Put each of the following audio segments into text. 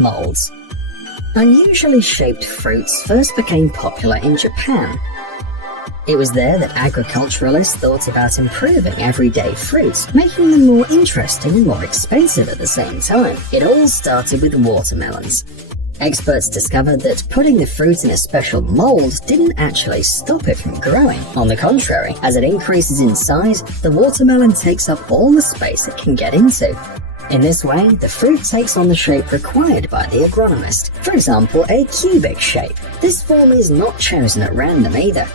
molds. Unusually shaped fruits first became popular in Japan. It was there that agriculturalists thought about improving everyday fruits, making them more interesting and more expensive at the same time. It all started with watermelons. Experts discovered that putting the fruit in a special mold didn't actually stop it from growing. On the contrary, as it increases in size, the watermelon takes up all the space it can get into. In this way, the fruit takes on the shape required by the agronomist. For example, a cubic shape. This form is not chosen at random either.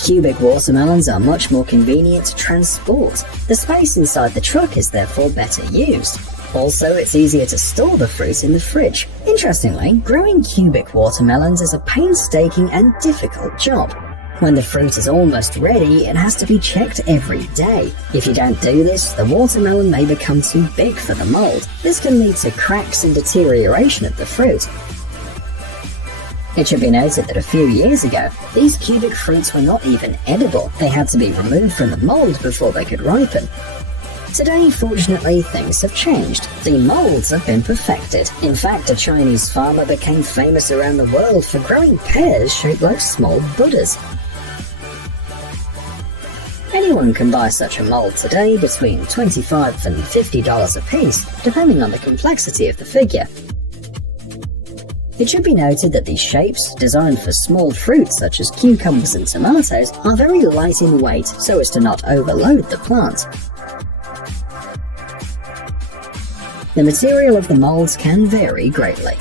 Cubic watermelons are much more convenient to transport. The space inside the truck is therefore better used. Also, it's easier to store the fruit in the fridge. Interestingly, growing cubic watermelons is a painstaking and difficult job. When the fruit is almost ready, it has to be checked every day. If you don't do this, the watermelon may become too big for the mold. This can lead to cracks and deterioration of the fruit. It should be noted that a few years ago, these cubic fruits were not even edible. They had to be removed from the mold before they could ripen. Today, fortunately, things have changed. The molds have been perfected. In fact, a Chinese farmer became famous around the world for growing pears shaped like small Buddhas. Anyone can buy such a mold today between $25 and $50 a piece, depending on the complexity of the figure. It should be noted that these shapes, designed for small fruits such as cucumbers and tomatoes, are very light in weight so as to not overload the plant. The material of the molds can vary greatly.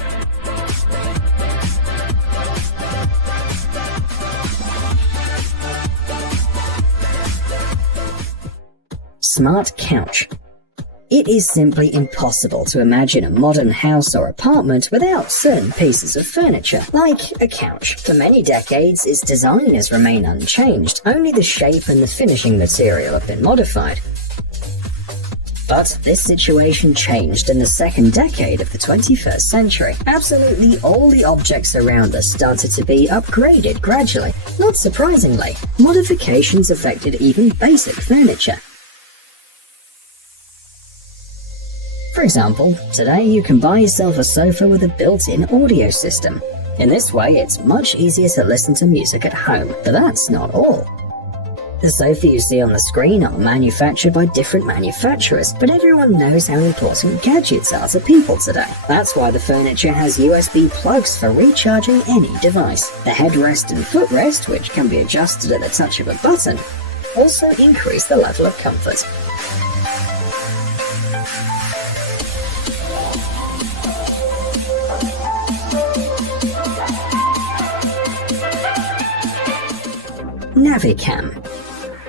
Smart couch. It is simply impossible to imagine a modern house or apartment without certain pieces of furniture, like a couch. For many decades, its design has remained unchanged, only the shape and the finishing material have been modified. But this situation changed in the second decade of the 21st century. Absolutely all the objects around us started to be upgraded gradually. Not surprisingly, modifications affected even basic furniture. For example, today you can buy yourself a sofa with a built-in audio system. In this way, it's much easier to listen to music at home, but that's not all. The sofa you see on the screen are manufactured by different manufacturers, but everyone knows how important gadgets are to people today. That's why the furniture has USB plugs for recharging any device. The headrest and footrest, which can be adjusted at the touch of a button, also increase the level of comfort. Navicam.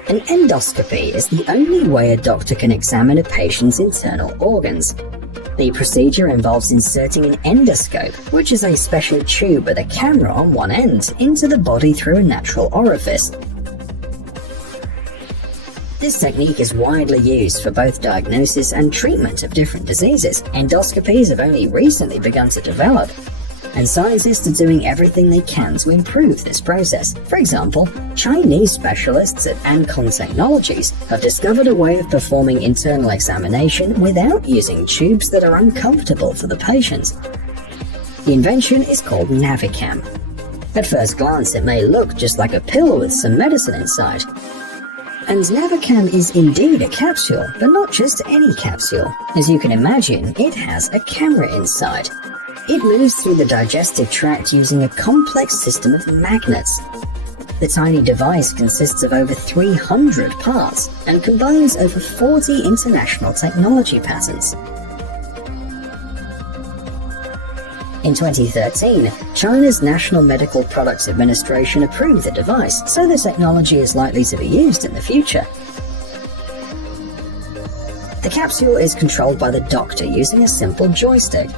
An endoscopy is the only way a doctor can examine a patient's internal organs. The procedure involves inserting an endoscope, which is a special tube with a camera on one end, into the body through a natural orifice. This technique is widely used for both diagnosis and treatment of different diseases. Endoscopies have only recently begun to develop, and scientists are doing everything they can to improve this process. For example, Chinese specialists at Ancon Technologies have discovered a way of performing internal examination without using tubes that are uncomfortable for the patient. The invention is called Navicam. At first glance, it may look just like a pill with some medicine inside. And Navicam is indeed a capsule, but not just any capsule. As you can imagine, it has a camera inside. It moves through the digestive tract using a complex system of magnets. The tiny device consists of over 300 parts and combines over 40 international technology patents. In 2013, China's National Medical Products Administration approved the device, so the technology is likely to be used in the future. The capsule is controlled by the doctor using a simple joystick.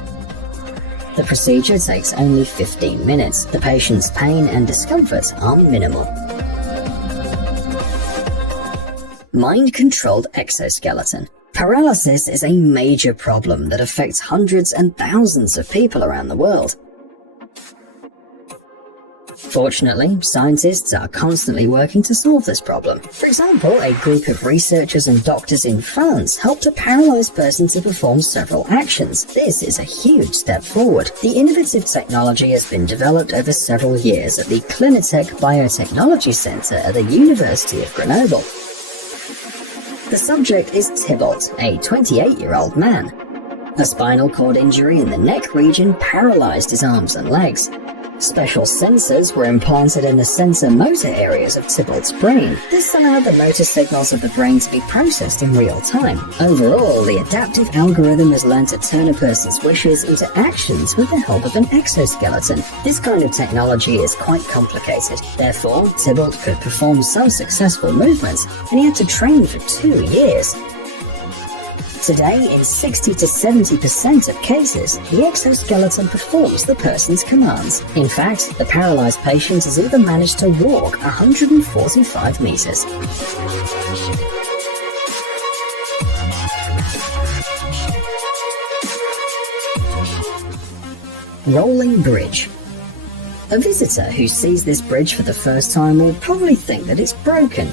The procedure takes only 15 minutes. The patient's pain and discomfort are minimal. Mind-controlled exoskeleton. Paralysis is a major problem that affects hundreds and thousands of people around the world. Fortunately, scientists are constantly working to solve this problem. For example, a group of researchers and doctors in France helped a paralyzed person to perform several actions. This is a huge step forward. The innovative technology has been developed over several years at the Clinitech Biotechnology Center at the University of Grenoble. The subject is Thibault, a 28-year-old man. A spinal cord injury in the neck region paralyzed his arms and legs. Special sensors were implanted in the sensor motor areas of Thibault's brain. This allowed the motor signals of the brain to be processed in real time. Overall, the adaptive algorithm has learned to turn a person's wishes into actions with the help of an exoskeleton. This kind of technology is quite complicated. Therefore, Thibault could perform some successful movements, and he had to train for 2 years. Today, in 60 to 70% of cases, the exoskeleton performs the person's commands. In fact, the paralyzed patient has even managed to walk 145 meters. Rolling bridge. A visitor who sees this bridge for the first time will probably think that it's broken,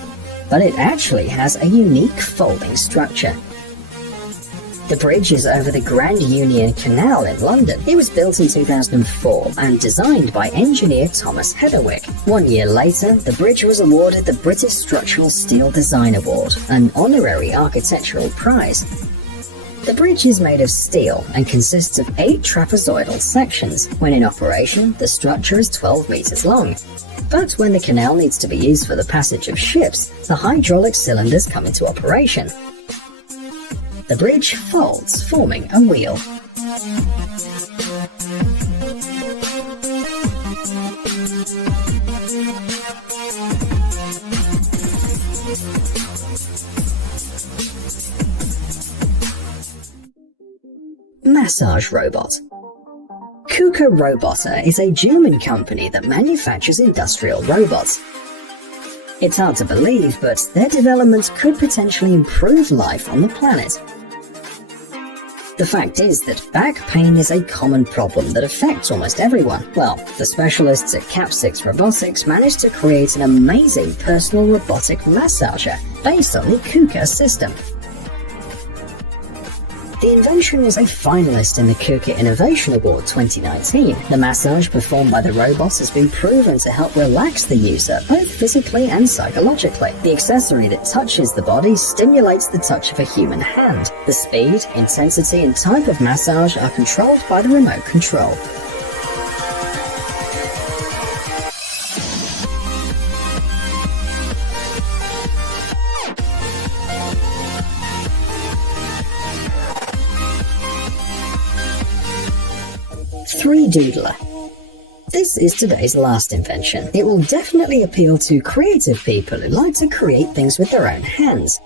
but it actually has a unique folding structure. The bridge is over the Grand Union Canal in London. It was built in 2004 and designed by engineer Thomas Heatherwick. 1 year later, the bridge was awarded the British Structural Steel Design Award, an honorary architectural prize. The bridge is made of steel and consists of 8 trapezoidal sections. When in operation, the structure is 12 meters long. But when the canal needs to be used for the passage of ships, the hydraulic cylinders come into operation. The bridge folds, forming a wheel. Massage robot. KUKA Roboter is a German company that manufactures industrial robots. It's hard to believe, but their development could potentially improve life on the planet. The fact is that back pain is a common problem that affects almost everyone. Well, the specialists at Cap6 Robotics managed to create an amazing personal robotic massager based on the KUKA system. The invention was a finalist in the KUKA Innovation Award 2019. The massage performed by the robots has been proven to help relax the user, both physically and psychologically. The accessory that touches the body stimulates the touch of a human hand. The speed, intensity, and type of massage are controlled by the remote control. Doodler. This is today's last invention. It will definitely appeal to creative people who like to create things with their own hands.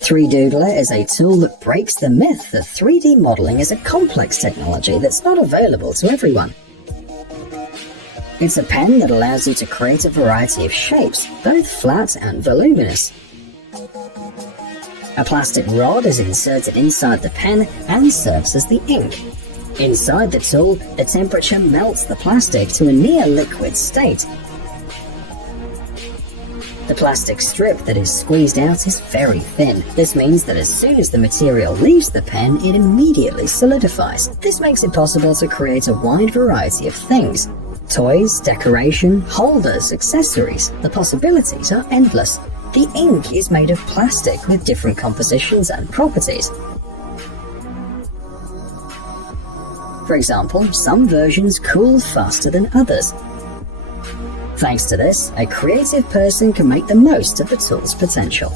3Doodler is a tool that breaks the myth that 3D modeling is a complex technology that's not available to everyone. It's a pen that allows you to create a variety of shapes, both flat and voluminous. A plastic rod is inserted inside the pen and serves as the ink. Inside the tool, the temperature melts the plastic to a near liquid state. The plastic strip that is squeezed out is very thin. This means that as soon as the material leaves the pen, it immediately solidifies. This makes it possible to create a wide variety of things. Toys, decoration, holders, accessories. The possibilities are endless. The ink is made of plastic with different compositions and properties. For example, some versions cool faster than others. Thanks to this, a creative person can make the most of the tool's potential.